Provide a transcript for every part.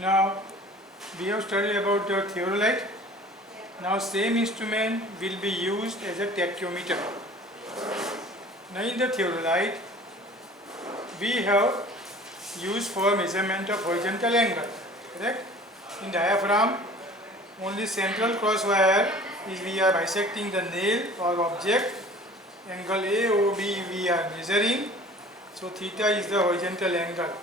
Now we have studied about the theodolite. Now same instrument will be used as a tacheometer. Now in the theodolite we have used for measurement of horizontal angle, correct? In diaphragm only central cross wire is we are bisecting the nail or object. Angle AOB we are measuring, so theta is the horizontal angle.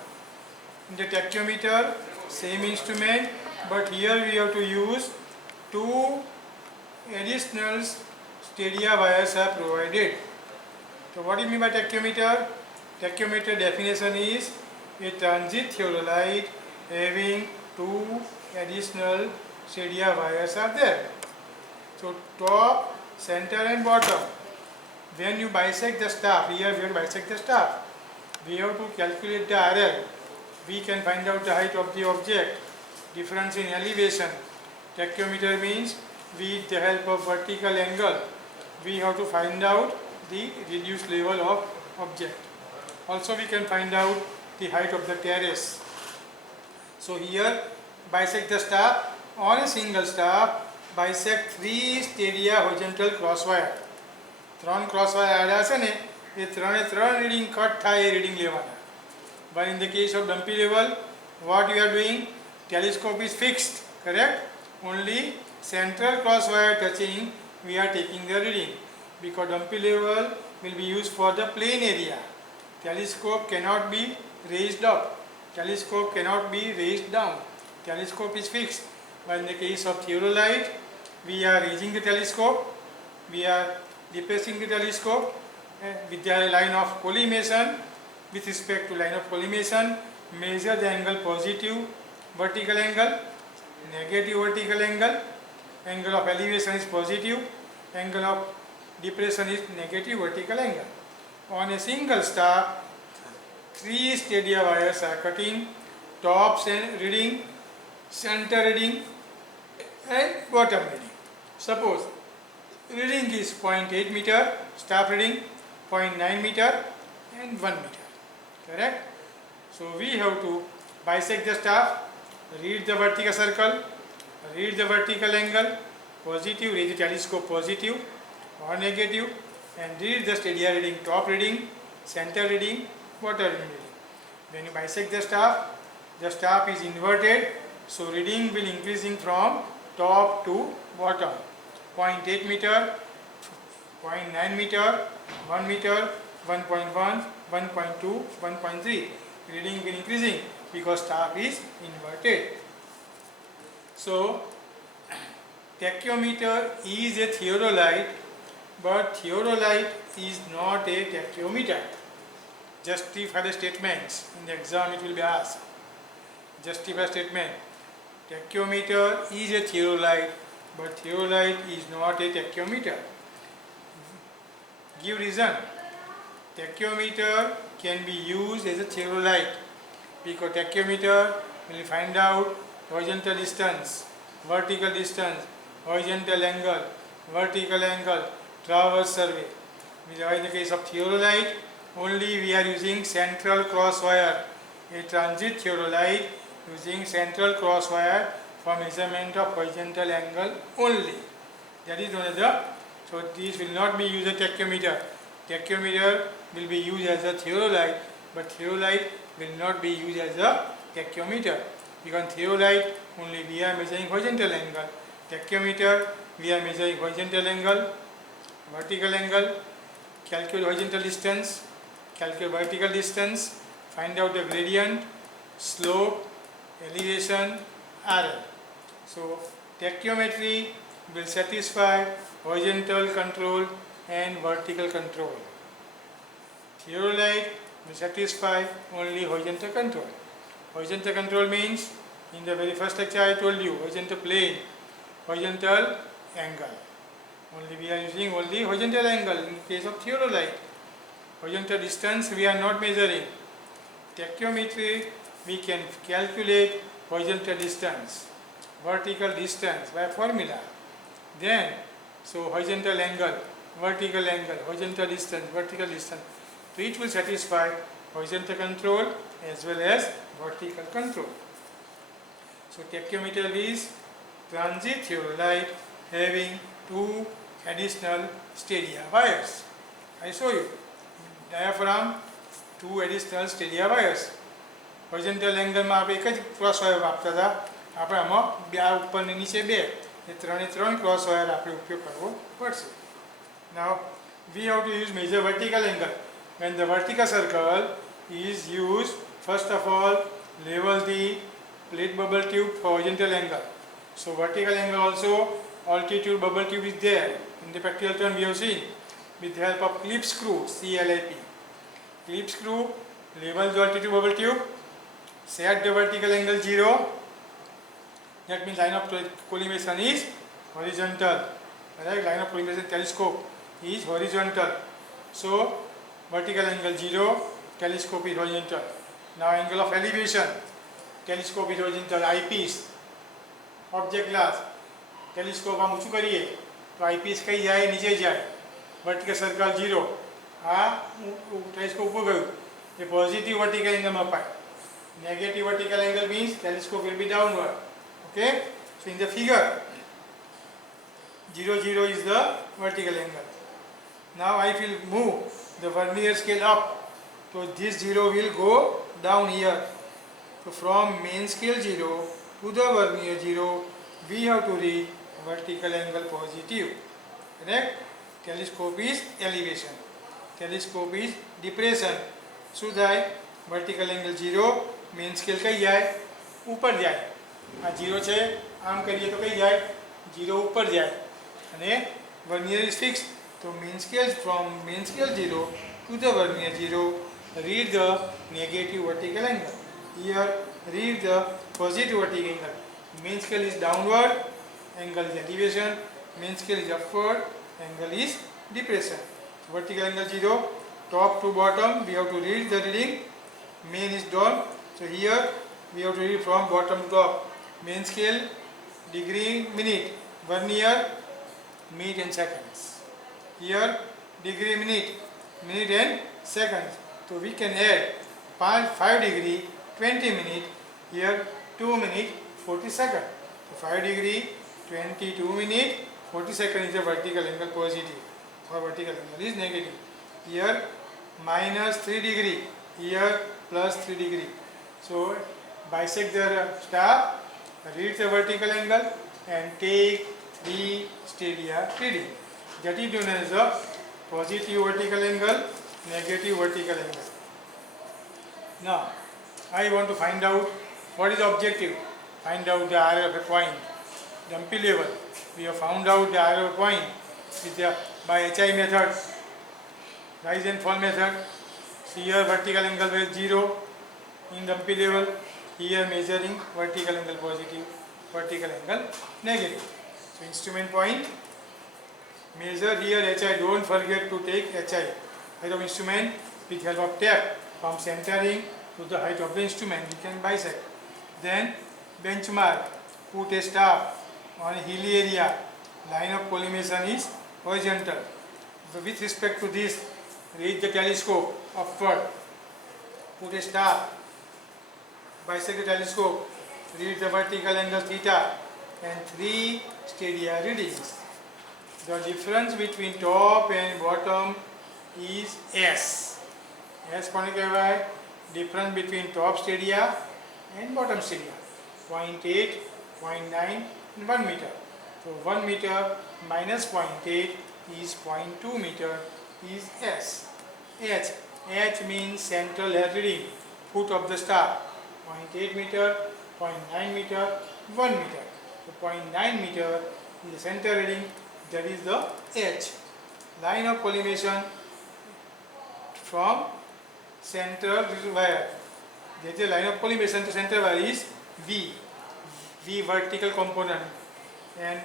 In the tacheometer same instrument, but here we have to use two additional stadia wires are provided. So what do you mean by tacheometer? Tacheometer definition is a transit theodolite having two additional stadia wires are there. So top, center and bottom. When you bisect the staff, here we have to bisect the staff. We have to calculate the RL. We can find out the height of the object, difference in elevation. Tacheometer means with the help of vertical angle, we have to find out the reduced level of object. Also we can find out the height of the terrace. So here bisect the staff. On a single staff, bisect three stadia horizontal cross wire. ત્રણ cross wire આડા છે ને એ ત્રણે ત્રણ reading cut થાય એ reading લેવાના. But in the case of dumpy level, what we are doing? Telescope is fixed, correct? Only central cross wire touching, we are taking the reading. Because dumpy level will be used for the plane area. Telescope cannot be raised up. Telescope cannot be raised down. Telescope is fixed. But in the case of theodolite, we are raising the telescope. We are depressing the telescope with the line of collimation. With respect to line of collimation, measure the angle positive vertical angle, negative vertical angle. Angle of elevation is positive, angle of depression is negative vertical angle. On a single star, three stadia wires are cutting, top reading, center reading and bottom reading. Suppose reading is 0.8 meter, staff reading 0.9 meter and 1 meter, correct? So we have to bisect the staff, read the vertical circle, read the vertical angle, positive, raise the telescope positive or negative, and read the stadia reading, top reading, center reading, bottom reading. When you bisect the staff is inverted, so reading will increasing from top to bottom. 0.8 meter, 0.9 meter, 1 meter, 1.1, 1.2, 1.3. Reading will increasing because staff is inverted. So tacheometer is a theodolite, but theodolite is not a tacheometer. Justify the statements. In the exam it will be asked. Justify statement. Tacheometer is a theodolite, but theodolite is not a tacheometer. Give reason. Tacheometer can be used as a theodolite because tacheometer will find out horizontal distance, vertical distance, horizontal angle, vertical angle, traverse survey. In the case of theodolite, only we are using central cross wire. A transit theodolite using central cross wire for measurement of horizontal angle only. That is known as the, so this will not be used as tacheometer. Tacheometer will be used as a theodolite, but theodolite will not be used as a tacheometer. Because theodolite only we are measuring horizontal angle. Tacheometer we are measuring horizontal angle, vertical angle, calculate horizontal distance, calculate vertical distance, find out the gradient, slope, elevation, RL. So tacheometry will satisfy horizontal control and vertical control. Theodolite will satisfy only horizontal control. Horizontal control means, in the very first lecture I told you, horizontal plane, horizontal angle. Only we are using only horizontal angle in case of theodolite. Horizontal distance we are not measuring. Tacheometry we can calculate horizontal distance, vertical distance by formula. Then, so horizontal angle, vertical angle, horizontal distance, vertical distance. So it will satisfy horizontal control as well as vertical control. So tacheometer is transit theodolite having two additional stadia wires. I show you. Diaphragm, two additional stadia wires. Horizontal એંગલમાં આપણે એક જ cross wire વાપરતા હતા. આપણે આમાં બે ઉપર ને નીચે બે એ ત્રણે ત્રણ ક્રોસ વાયર આપણે ઉપયોગ કરવો પડશે. Now we have to use measure vertical angle. When the vertical circle is used, first of all level the plate bubble tube for horizontal angle. So vertical angle also altitude bubble tube is there. In the practical term we have seen with the help of clip screw, CLIP. Clip screw level the altitude bubble tube, set the vertical angle 0. That means line of collimation is horizontal. Right? Line of collimation telescope is horizontal. So vertical angle 0, telescope is horizontal. Now angle of elevation, telescope is horizontal. Eyepiece, object glass, telescope આમ ઊંચું કરીએ તો eyepiece કઈ જાય નીચે જાય. Vertical circle 0. આ telescope ઉપર ગયું એ પોઝિટિવ વર્ટિકલ એંગલ મપાય. Negative vertical angle means telescope will be downward. Okay, so in the figure 0 0 is the vertical angle. Now I will move the vernier scale up, so this 0 will go down here. So from main scale 0 to the vernier 0 we have to read vertical angle positive. Correct? Telescope is elevation, telescope is depression. So that vertical angle 0, main scale કઈ જાય ઉપર જાય. આ 0 છે આમ કરીએ તો કઈ જાય 0 ઉપર જાય અને vernier is fixed. So main scale from main scale 0 to the vernier 0 read the negative vertical angle. Here read the positive vertical angle. Main scale is downward, angle is elevation. Main scale is upward, angle is depression. So vertical angle 0, top to bottom we have to read the reading. Main is down, so here we have to read from bottom to top. Main scale degree minute, vernier minute and seconds. Here degree minute, minute and seconds. So we can add 5 degree 20 minute. Here 2 minute 40 second. So 5 degree 22 minute 40 second is the vertical angle positive or vertical angle is negative. Here minus 3 degree, here plus 3 degree. So bisect the star, read the vertical angle and take 3 stadia reading. That is known as the positive vertical angle, negative vertical angle. Now I want to find out what is the objective. Find out the area of a point. Dumpy level. We have found out the area of a point with the, by HI method, rise and fall method. Here vertical angle is 0 in dumpy level. Here measuring vertical angle positive, vertical angle negative. So instrument point, measure here HI. Don't forget to take HI, height of instrument, with help of tape from centering to the height of the instrument. We can bisect. Then benchmark, put a star on a hilly area. Line of collimation is horizontal. So with respect to this, raise the telescope upward, put a star, bisect the telescope, read the vertical angle theta and 3 stadia readings. The difference between top and bottom is S. S કોને કહેવાય? Difference between top stadia and bottom stadia. 0.8, 0.9 and 1 meter. So 1 meter minus 0.8 is 0.2 meter is S. H. H means central air reading, foot of the star. 0.8 meter, 0.9 meter, 1 meter. So 0.9 meter is the center reading, that is the H. Line of collimation from center to wire. That is the line of collimation to center wire is V. V vertical component. And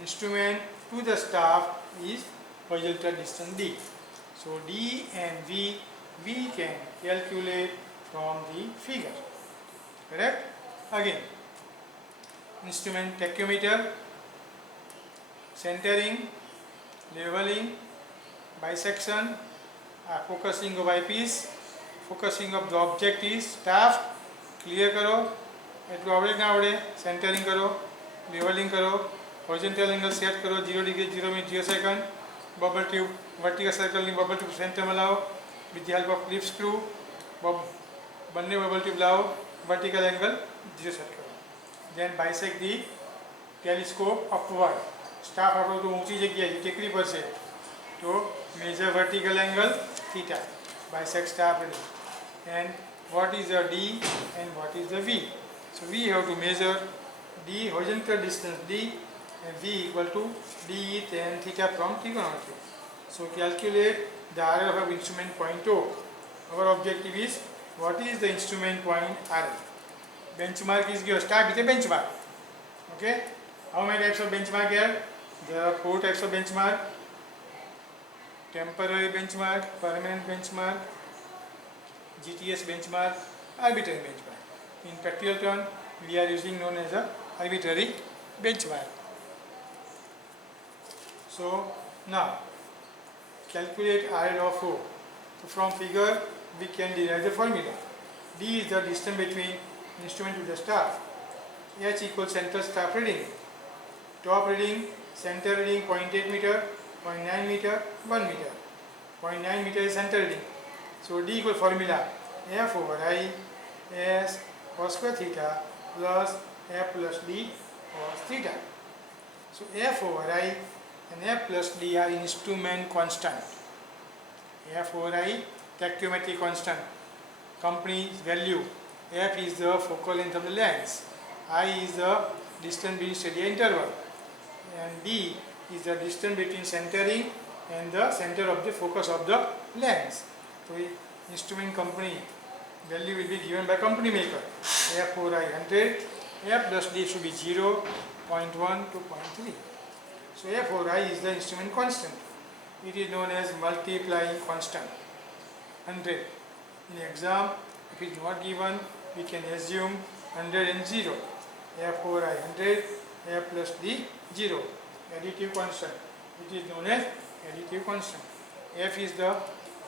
instrument to the staff is horizontal distance D. So D and V we can calculate from the figure. Correct? Again, instrument tacheometer, centering, leveling, bisection, focusing of eyepiece, focusing of the object is staff. Clear करो, એટલું આવડે કે ના આવડે? Centring કરો, levelling કરો, horizontal angle set કરો 0 degree 0 minute 0 second, bubble tube vertical સર્કલની બબલ ટ્યુબ સેન્ટરમાં લાવો with help of clip screw, બંને બબલ ટ્યુબ લાવો, વર્ટિકલ એંગલ 0 સેટ કરો. Then bisect the telescope upward. Staff આપણો તો ઊંચી જગ્યાએ છે, ટેકરી પર છે, તો measure vertical angle theta, bisect staff reading. And what is the D and what is the V? So we have to measure D horizontal distance D and V equal to D tan theta from trigonometry. So calculate the RL of instrument point O. Our objective is what is the instrument point RL. Benchmark is given. Start with a benchmark. Okay. How many types of benchmark here? There are 4 types of benchmark: temporary benchmark, permanent benchmark, GTS benchmark, arbitrary benchmark. In practical term, we are using known as a arbitrary benchmark. So now calculate RL of O. So from figure we can derive the formula. D is the distance between instrument to the staff. H equals central staff reading. Top reading, center reading 0.8 meter, 0.9 meter, 1 meter. 0.9 meter is center reading. So D equal formula F over I S cos square theta plus F plus D cos theta. So F over I and F plus D are instrument constant. F over I tacheometric constant, company's value. F is the focal length of the lens. I is the distance between steady interval, and D is the distance between centering and the center of the focus of the lens. So instrument company value will be given by company maker. F over I 100, F plus D should be 0, 0.1 to 0.3. So F over I is the instrument constant. It is known as multiplying constant. 100. In exam, if it is not given, we can assume 100 and 0. F over I 100, F plus D 0. Additive constant. It is known as additive constant. F is the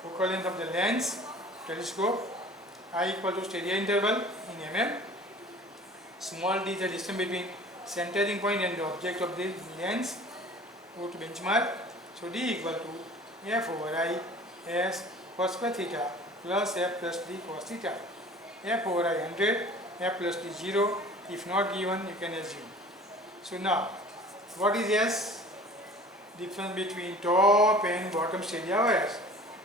focal length of the lens, telescope. I equal to steady interval in mm. Small d is the distance between centering point and the object of the lens. Go to benchmark. So D equal to F over I S cos square theta plus F plus D cos theta. F over I 100, F plus D 0. If not given, you can assume. So now, what is S? Difference between top and bottom steady hours.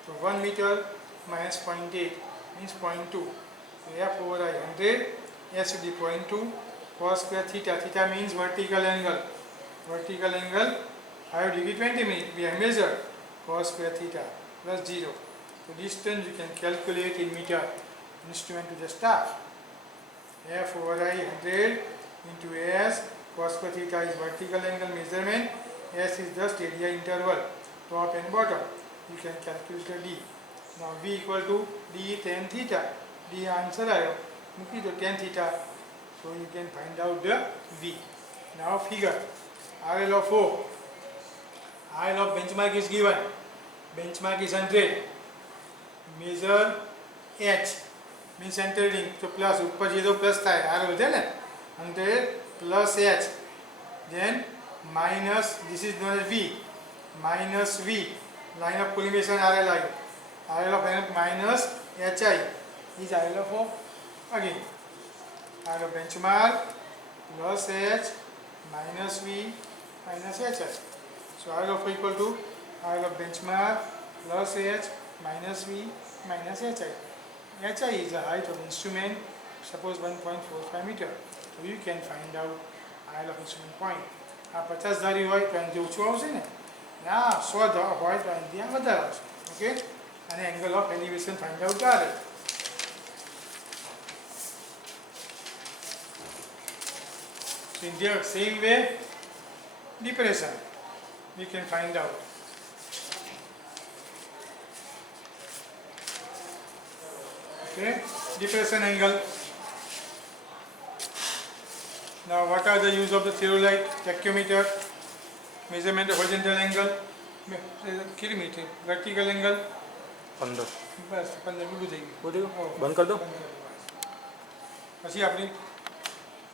So 1 meter minus 0.8 means 0.2. So F over I 100, S should be 0.2, cos square theta. Theta means vertical angle. Vertical angle 5 degree 20 minutes. We have measured cos square theta plus 0. So distance you can calculate in meter. Instrument to the staff. F over I 100 into S cos square theta is vertical angle measurement. S is the steady interval, top and bottom. You can calculate the D. Now V equal to D tan theta. D answer आयो. मुकी तो tan theta. So you can find out the V. Now figure. RL of O. RL of benchmark is given. Benchmark is 100. Measure H. Means center reading. So plus ऊपर जो plus था RL होता है ना. 100 plus H. Then minus, this is known as V, minus V, line of collimation RLI, RL of minus HI is RL of O again, RL of benchmark plus H minus V minus HI. So RL of O equal to RL of benchmark plus H minus V minus HI. HI is the height of instrument, suppose 1.45 meter. So you can find out RL of instrument point. આ 50 ધારી હોય તો એનાથી ઓછું આવશે ને, ના 100 હોય તો એનાથી આ વધારે આવશે. ઓકે, અને angle of elevation find out કરે. So in the same way, depression we can find out. Okay, depression angle. Now what are the use of the theodolite? Tacheometer, measurement of horizontal angle, kilometer, vertical angle, 15 બસ 15 પૂરું થઈ ગયું. પૂરું થયું? હો. બંધ કરી દો. બંધ કરી દો બસ. પછી આપણે